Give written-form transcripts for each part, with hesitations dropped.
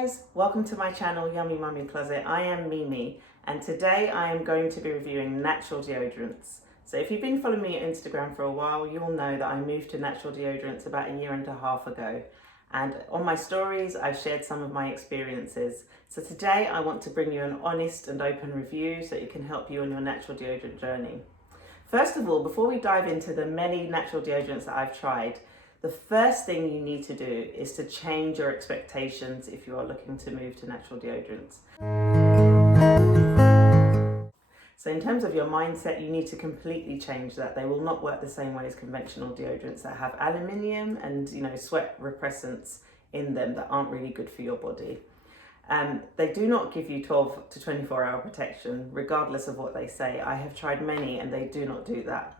guys, welcome to my channel Yummy Mummy Closet. I am Mimi and today I am going to be reviewing natural deodorants. So if you've been following me on Instagram for a while, you'll know that I moved to natural deodorants about 1.5 years ago, and on my stories I've shared some of my experiences. So today I want to bring you an honest and open review so it can help you on your natural deodorant journey. First of all, before we dive into the many natural deodorants that I've tried, the first thing you need to do is to change your expectations if you are looking to move to natural deodorants. So in terms of your mindset, you need to completely change that. They will not work the same way as conventional deodorants that have aluminium and sweat repressants in them that aren't really good for your body. They do not give you 12 to 24 hour protection, regardless of what they say. I have tried many and they do not do that.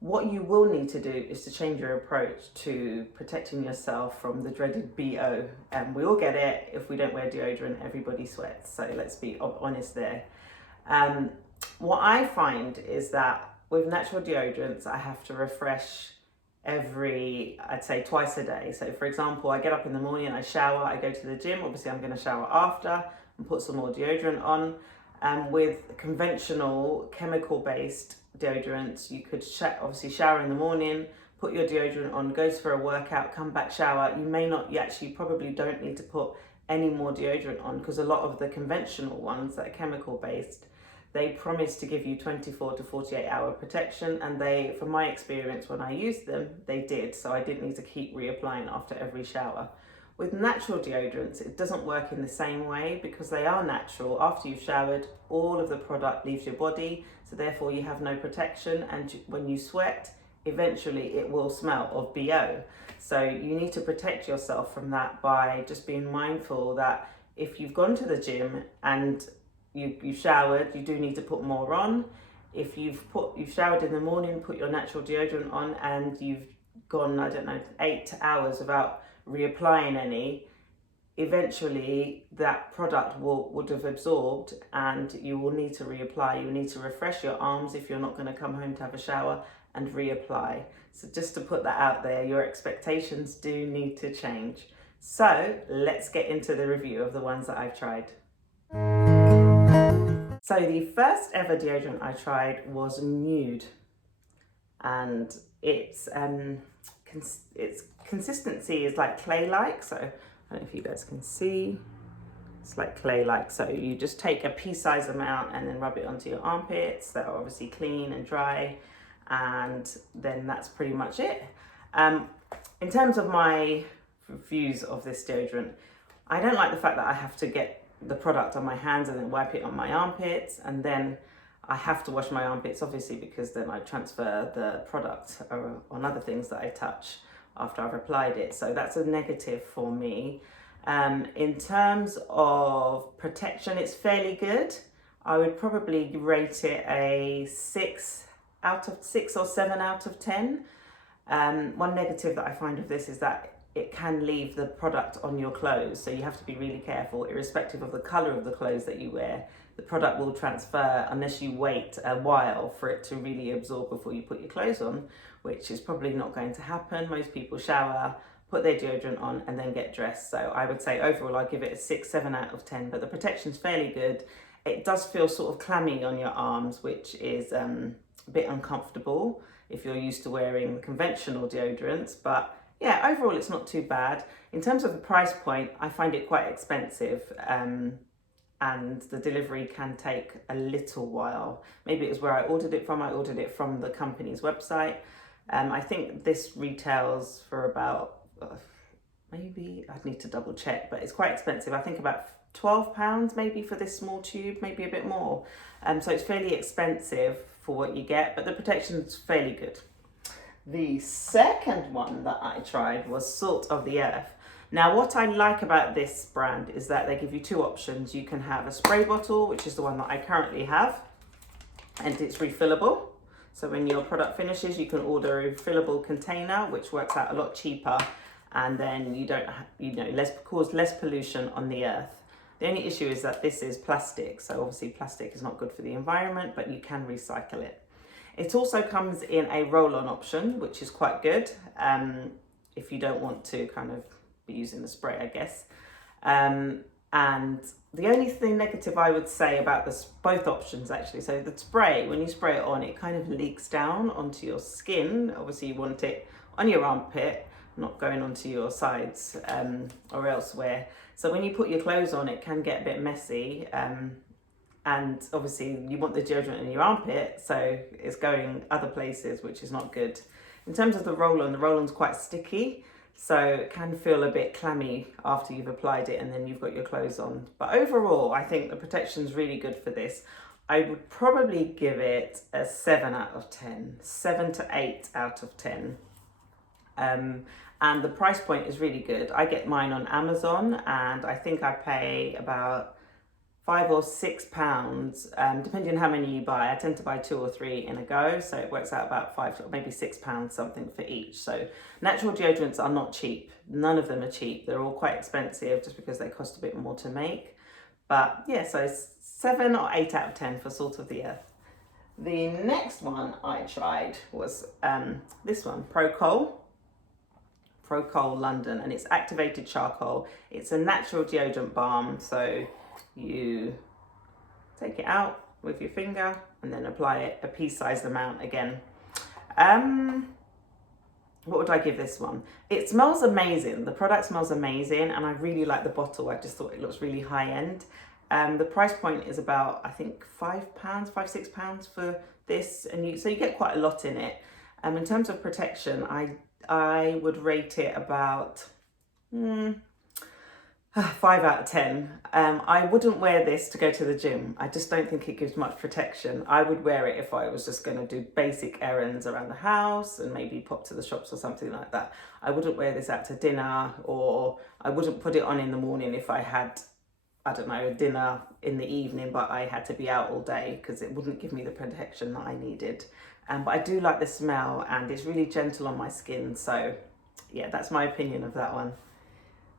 What you will need to do is to change your approach to protecting yourself from the dreaded BO. We all get it. If we don't wear deodorant, everybody sweats. So let's be honest there. What I find is that with natural deodorants, I have to refresh I'd say twice a day. So for example, I get up in the morning, I shower, I go to the gym. Obviously I'm going to shower after and put some more deodorant on. With conventional chemical-based deodorants, you could obviously shower in the morning, put your deodorant on, go for a workout, come back, shower. You actually probably don't need to put any more deodorant on, because a lot of the conventional ones that are chemical-based, they promise to give you 24 to 48 hour protection, and they, from my experience when I used them, they did. So I didn't need to keep reapplying after every shower. With natural deodorants, it doesn't work in the same way because they are natural. After you've showered, all of the product leaves your body, so therefore you have no protection, and when you sweat, eventually it will smell of BO. So you need to protect yourself from that by just being mindful that if you've gone to the gym and you showered, you do need to put more on. If you've showered in the morning, put your natural deodorant on, and you've gone, 8 hours without reapplying any, eventually that product would have absorbed and you will need to reapply. You need to refresh your arms if you're not going to come home to have a shower and reapply. So just to put that out there, your expectations do need to change. So let's get into the review of the ones that I've tried. So the first ever deodorant I tried was NUUD, and its consistency is like clay-like. So I don't know if you guys can see, it's like clay-like. So you just take a pea-sized amount and then rub it onto your armpits. That are obviously clean and dry, and then that's pretty much it. In terms of my views of this deodorant, I don't like the fact that I have to get the product on my hands and then wipe it on my armpits, and then I have to wash my armpits, obviously, because then I transfer the product on other things that I touch after I've applied it. So that's a negative for me. In terms of protection, it's fairly good. I would probably rate it a 6 or 7 out of 10. One negative that I find of this is that it can leave the product on your clothes, so you have to be really careful. Irrespective of the colour of the clothes that you wear, the product will transfer unless you wait a while for it to really absorb before you put your clothes on, which is probably not going to happen. Most people shower, put their deodorant on and then get dressed. So I would say overall I'd give it a 6, 7 out of 10, but the protection's fairly good. It does feel sort of clammy on your arms, which is a bit uncomfortable if you're used to wearing conventional deodorants, but yeah, overall it's not too bad. In terms of the price point, I find it quite expensive, and the delivery can take a little while. Maybe it was where I ordered it from. I ordered it from the company's website. I think this retails for about, maybe I'd need to double check, but it's quite expensive. I think about £12 maybe for this small tube, maybe a bit more. So it's fairly expensive for what you get, but the protection's fairly good. The second one that I tried was Salt of the Earth. Now, what I like about this brand is that they give you two options. You can have a spray bottle, which is the one that I currently have, and it's refillable. So when your product finishes, you can order a refillable container, which works out a lot cheaper, and then you don't, cause less pollution on the earth. The only issue is that this is plastic, so obviously plastic is not good for the environment, but you can recycle it. It also comes in a roll-on option, which is quite good if you don't want to kind of be using the spray, I guess. And the only thing negative I would say about this, both options actually, so the spray, when you spray it on, it kind of leaks down onto your skin. Obviously you want it on your armpit, not going onto your sides or elsewhere. So when you put your clothes on, it can get a bit messy. And obviously you want the deodorant in your armpit, so it's going other places, which is not good. In terms of the roll-on's quite sticky, so it can feel a bit clammy after you've applied it and then you've got your clothes on. But overall, I think the protection's really good for this. I would probably give it a 7 out of 10, 7 to 8 out of 10. And the price point is really good. I get mine on Amazon and I think I pay about £5 or £6, depending on how many you buy. I tend to buy 2 or 3 in a go, so it works out about £5, maybe £6 something for each. So natural deodorants are not cheap. None of them are cheap. They're all quite expensive just because they cost a bit more to make. But yeah, so 7 or 8 out of 10 for Salt of the Earth. The next one I tried was this one, ProCoal London, and it's activated charcoal. It's a natural deodorant balm, so you take it out with your finger and then apply it a pea-sized amount again. What would I give this one? It smells amazing. The product smells amazing and I really like the bottle. I just thought it looks really high end. The price point is about, I think, £5, for this, and so you get quite a lot in it. In terms of protection, I would rate it about 5 out of 10. I wouldn't wear this to go to the gym. I just don't think it gives much protection. I would wear it if I was just going to do basic errands around the house and maybe pop to the shops or something like that. I wouldn't wear this out to dinner, or I wouldn't put it on in the morning if I had, I don't know, dinner in the evening but I had to be out all day, because it wouldn't give me the protection that I needed. But I do like the smell and it's really gentle on my skin. So yeah, that's my opinion of that one.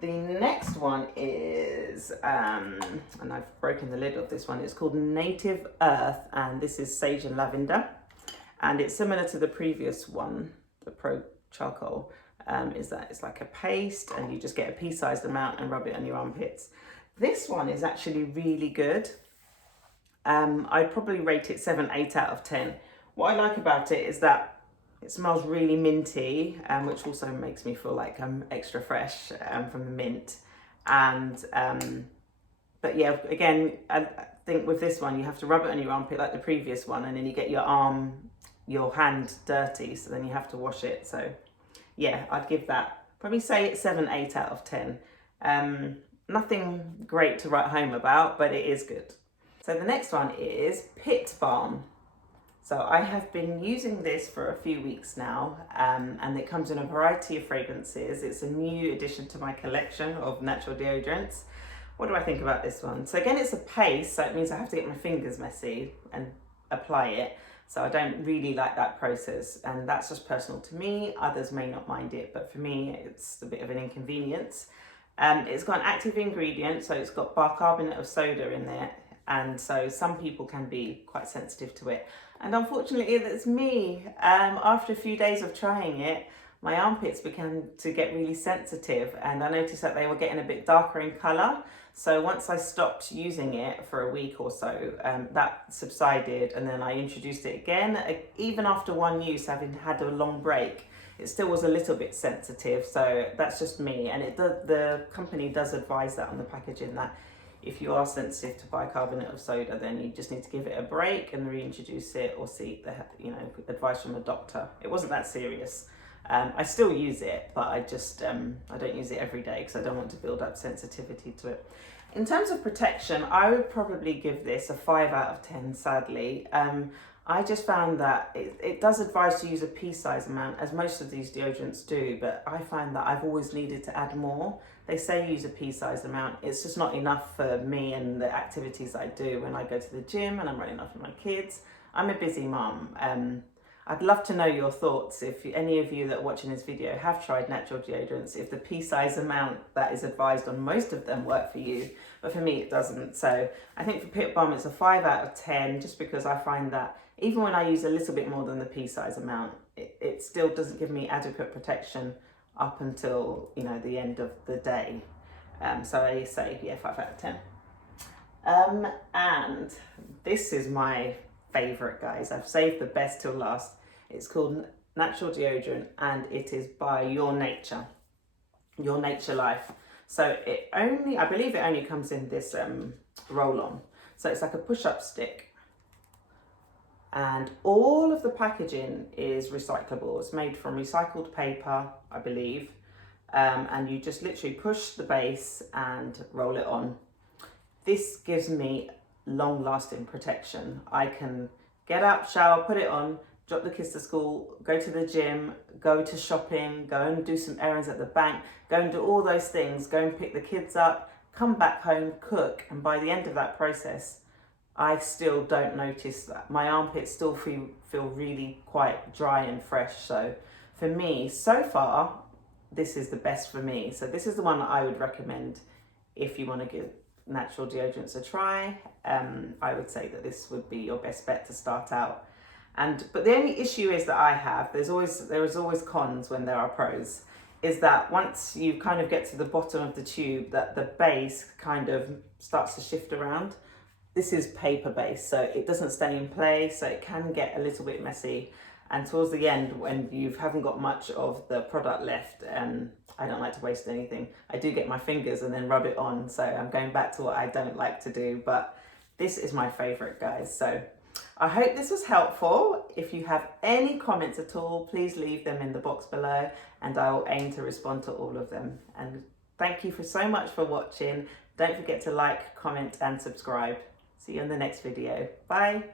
The next one is, and I've broken the lid of this one, it's called Native Earth, and this is sage and lavender. And it's similar to the previous one, the Pro Charcoal, is that it's like a paste and you just get a pea-sized amount and rub it on your armpits. This one is actually really good. I'd probably rate it 7, 8 out of 10. What I like about it is that it smells really minty, which also makes me feel like I'm extra fresh from the mint. And but yeah, again, I think with this one you have to rub it on your armpit like the previous one, and then you get your hand dirty, so then you have to wash it. So yeah, I'd give that, probably say it's 7, 8 out of 10. Nothing great to write home about, but it is good. So the next one is Pit Balm. So I have been using this for a few weeks now, and it comes in a variety of fragrances. It's a new addition to my collection of natural deodorants. What do I think about this one? So again, it's a paste, so it means I have to get my fingers messy and apply it. So I don't really like that process, and that's just personal to me. Others may not mind it, but for me, it's a bit of an inconvenience. It's got an active ingredient, so it's got bicarbonate of soda in there, and so some people can be quite sensitive to it. And unfortunately, that's me. After a few days of trying it, my armpits began to get really sensitive, and I noticed that they were getting a bit darker in colour. So once I stopped using it for a week or so, that subsided, and then I introduced it again. Even after one use, having had a long break, it still was a little bit sensitive. So that's just me, and the company does advise that on the packaging, that if you are sensitive to bicarbonate of soda, then you just need to give it a break and reintroduce it, or seek the advice from a doctor. It wasn't that serious. I still use it, but I just I don't use it every day because I don't want to build up sensitivity to it. In terms of protection, I would probably give this a 5 out of 10, sadly. I just found that it does advise to use a pea-sized amount, as most of these deodorants do, but I find that I've always needed to add more. They say use a pea-sized amount. It's just not enough for me and the activities I do when I go to the gym and I'm running after my kids. I'm a busy mum. I'd love to know your thoughts. If any of you that are watching this video have tried natural deodorants, if the pea-sized amount that is advised on most of them work for you, but for me it doesn't. So I think for Pit Balm it's a 5 out of 10, just because I find that even when I use a little bit more than the pea-sized amount, it still doesn't give me adequate protection up until the end of the day. So I say, yeah, 5 out of 10. And this is my favorite, guys. I've saved the best till last. It's called Natural Deodorant, and it is by Your Nature Life. So I believe it only comes in this roll-on. So it's like a push-up stick, and all of the packaging is recyclable. It's made from recycled paper, I believe, and you just literally push the base and roll it on. This gives me long-lasting protection. I can get up, shower, put it on, drop the kids to school, go to the gym, go to shopping, go and do some errands at the bank, go and do all those things, go and pick the kids up, come back home, cook, and by the end of that process, I still don't notice that. My armpits still feel really quite dry and fresh. So for me, so far, this is the best for me. So this is the one that I would recommend if you want to give natural deodorants a try. I would say that this would be your best bet to start out. But the only issue is that I have, there is always cons when there are pros, is that once you kind of get to the bottom of the tube, that the base kind of starts to shift around. This is paper based, so it doesn't stay in place, so it can get a little bit messy. And towards the end, when you haven't got much of the product left, I don't like to waste anything. I do get my fingers and then rub it on, so I'm going back to what I don't like to do, but this is my favorite, guys. So I hope this was helpful. If you have any comments at all, please leave them in the box below, and I will aim to respond to all of them. And thank you so much for watching. Don't forget to like, comment, and subscribe. See you in the next video. Bye.